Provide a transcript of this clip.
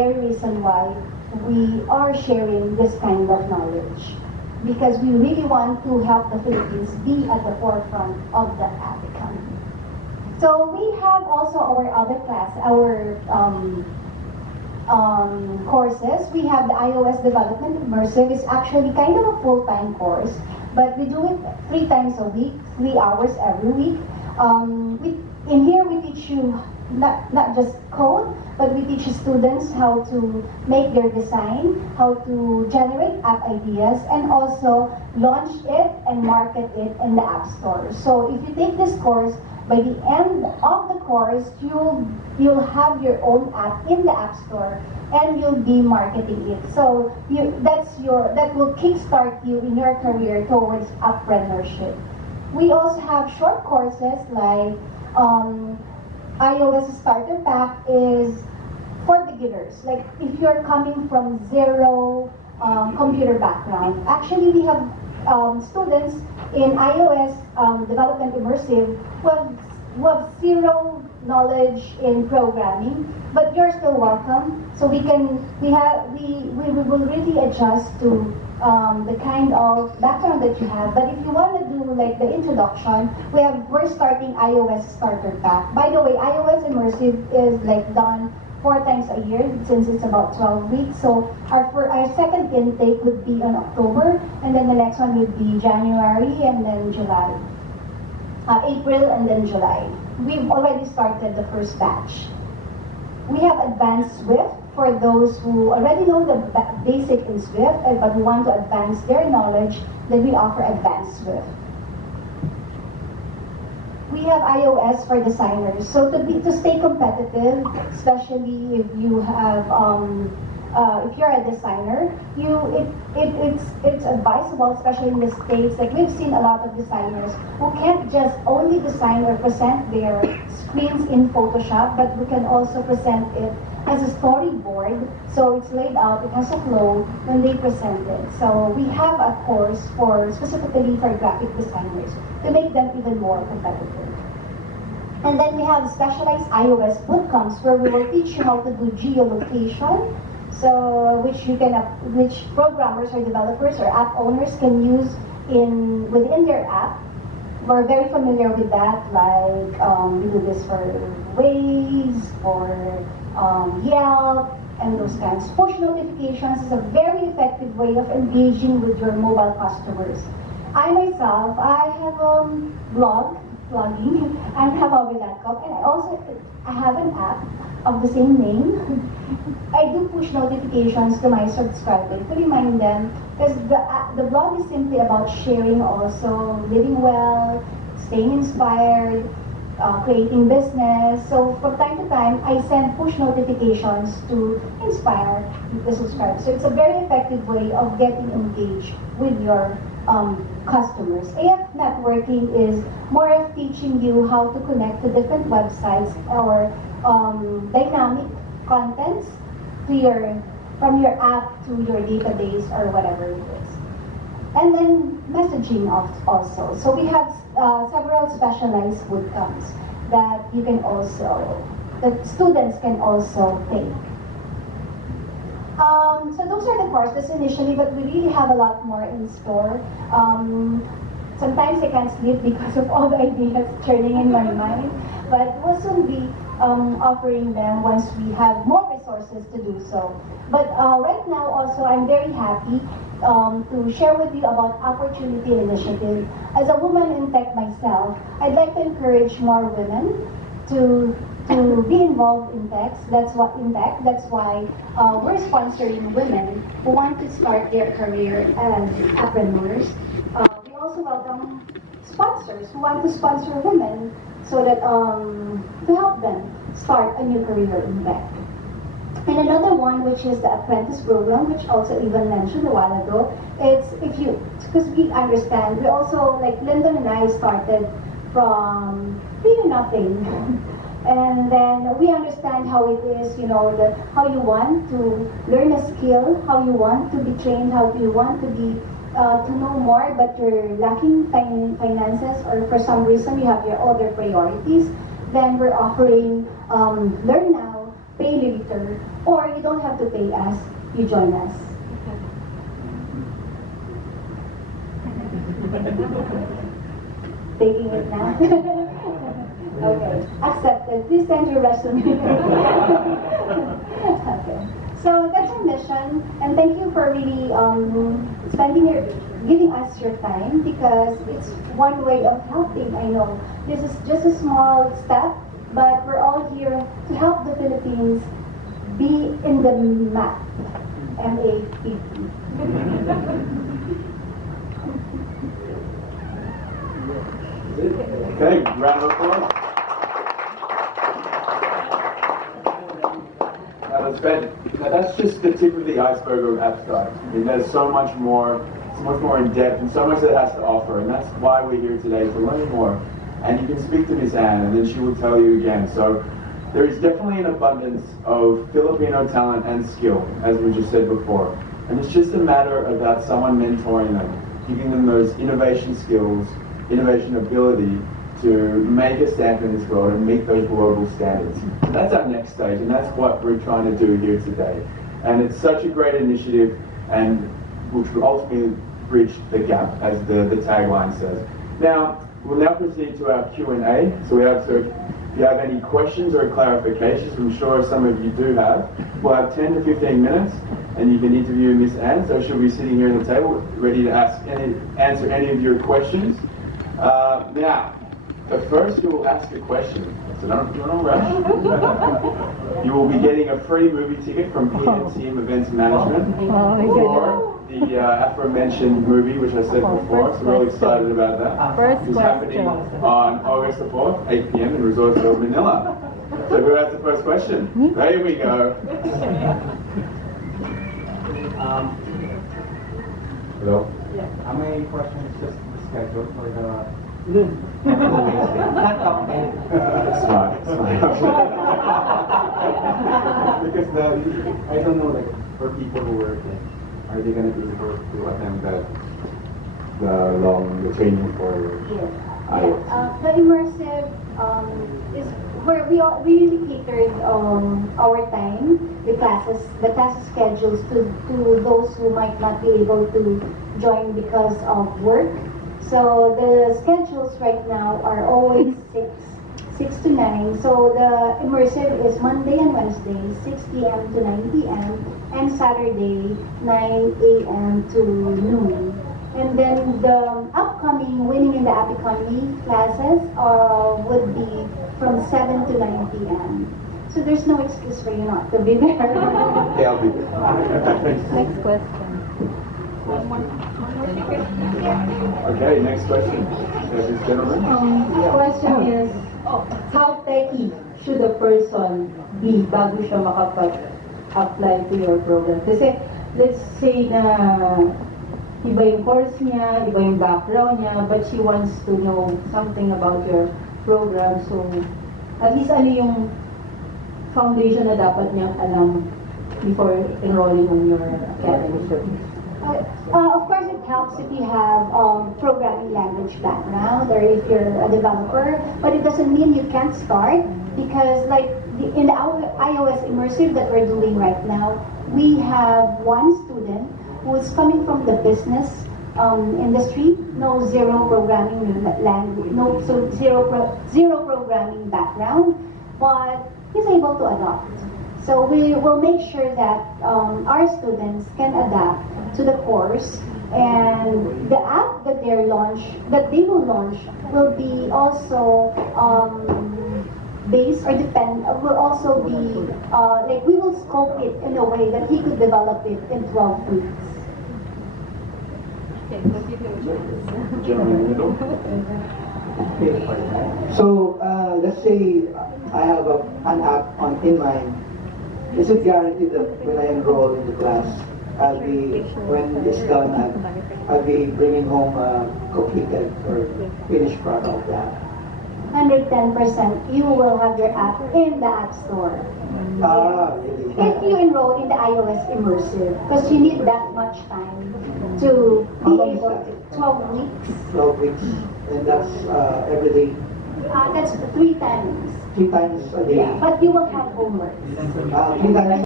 very reason why we are sharing this kind of knowledge. Because we really want to help the Philippines be at the forefront of the app economy. So we have also our other class, our courses. We have the iOS Development Immersive. It's actually kind of a full-time course, but we do it 3 times a week, 3 hours every week. In here we teach you not just code, but we teach students how to make their design, how to generate app ideas, and also launch it and market it in the App Store. So if you take this course, by the end of the course, you'll have your own app in the App Store, and you'll be marketing it. So that will kickstart you in your career towards entrepreneurship. We also have short courses like iOS Starter Pack is for beginners. Like if you're coming from zero computer background, actually we have students in iOS Development Immersive who have zero knowledge in programming, but you're still welcome. So we will really adjust to the kind of background that you have. But if you want to do like the introduction, we're starting iOS Starter Pack. By the way, iOS Immersive is like done 4 times a year since it's about 12 weeks. So our second intake would be in October, and then the next one would be January, and then July. April, and then July. We've already started the first batch. We have Advanced Swift for those who already know the basic in Swift, but who want to advance their knowledge. Then we offer Advanced Swift. We have iOS for designers. So to stay competitive, especially if you have if you're a designer, it's advisable, especially in the States. Like we've seen a lot of designers who can't just only design or present their screens in Photoshop, but who can also present it as a storyboard. So it's laid out, it has a flow when they present it. So we have a course specifically for graphic designers to make them even more competitive. And then we have specialized iOS bootcamps where we will teach you how to do geolocation. So which programmers or developers or app owners can use within their app. We're very familiar with that, like we do this for Waze, for Yelp, and those kinds. Push notifications is a very effective way of engaging with your mobile customers. I myself, I have blogging, and have a laptop, and I have an app of the same name. I do push notifications to my subscribers to remind them, because the blog is simply about sharing also, living well, staying inspired, creating business. So from time to time, I send push notifications to inspire the subscribers. So it's a very effective way of getting engaged with your customers. AF networking is more of teaching you how to connect to different websites or dynamic contents from your app to your database or whatever it is. And then messaging also. So we have several specialized bootcamps that students can also take. So those are the courses initially, but we really have a lot more in store. Sometimes I can't sleep because of all the ideas churning in my mind, but we'll soon be offering them once we have more resources to do so. But right now also, I'm very happy to share with you about Opportunity Initiative. As a woman in tech myself, I'd like to encourage more women to be involved in tech. That's why we're sponsoring women who want to start their career as entrepreneurs. We also welcome sponsors who want to sponsor women so that to help them start a new career in tech. And another one, which is the apprentice program, which also Ivan mentioned a while ago. Because we understand, we also, like Lyndon and I started from really nothing. And then we understand how it is, how you want to learn a skill, how you want to be trained, how you want to be to know more, but you're lacking finances, or for some reason you have your other priorities. Then we're offering Learn Now, pay later, or you don't have to pay us, you join us. Taking it now? Okay, accepted. Please send your resume. Okay. So that's our mission, and thank you for really giving us your time, because it's one way of helping. I know this is just a small step, but we're all here to help the Philippines be in the map. MAP. Okay, round of applause. That's just the tip of the iceberg of AppSky. I mean, there's so much more, it's much more in depth, and so much that it has to offer, and that's why we're here today, to learn more. And you can speak to Miss Anne, and then she will tell you again. So there is definitely an abundance of Filipino talent and skill, as we just said before. And it's just a matter about someone mentoring them, giving them those innovation skills, innovation ability to make a stamp in this world and meet those global standards. So that's our next stage, and that's what we're trying to do here today. And it's such a great initiative, and which will ultimately bridge the gap, as the tagline says. Now, we'll now proceed to our Q&A. So if you have any questions or clarifications, I'm sure some of you do have. We'll have 10 to 15 minutes, and you can interview Miss Anne, so she'll be sitting here at the table, ready to answer any of your questions. Now, the first who will ask a question, so don't rush. You will be getting a free movie ticket from PNTM Events Management for the aforementioned movie, which I said before, so we're really excited about that. It's happening on August the 4th, 8 p.m. in Resortsville, Manila. So who has the first question? There we go. Hello? Yeah. How many questions just scheduled for the not talking. Smart. Because I don't know, like, for people who work, are they going to be able to attend the training for Yes. IELTS? The immersive is where we really catered our time, the classes schedules to those who might not be able to join because of work. So the schedules right now are always 6 to 9. So the immersive is Monday and Wednesday, 6 p.m. to 9 p.m. and Saturday, 9 a.m. to noon. And then the upcoming Winning in the App Economy classes would be from 7 to 9 p.m. So there's no excuse for you not to be there. They'll be there. Next question. Okay, next question. This gentleman. The question is, how techy should a person be bago siya makapag-apply to your program? Kasi, let's say na iba yung course niya, iba yung background niya, but she wants to know something about your program. So, at least ano yung foundation na dapat niyang alam before enrolling on your academy? Of course, it helps if you have programming language background or if you're a developer, but it doesn't mean you can't start, because like in the iOS immersive that we're doing right now, we have one student who is coming from the business industry, zero programming language, zero programming background, but he's able to adapt. So we will make sure that our students can adapt to the course, and the app that they will launch will be also based or will also be like we will scope it in a way that he could develop it in 12 weeks. Gentleman in the middle. So let's say I have an app in mind. Is it guaranteed that when I enroll in the class, when it's done, I'll be bringing home a completed or finished product of that? 110%, you will have your app in the App Store. Really? If you enroll in the iOS immersive, because you need that much time to be able to 12 weeks. 12 weeks, and that's every day. That's 3 times. 3 times a day. But you will have homework. 3 times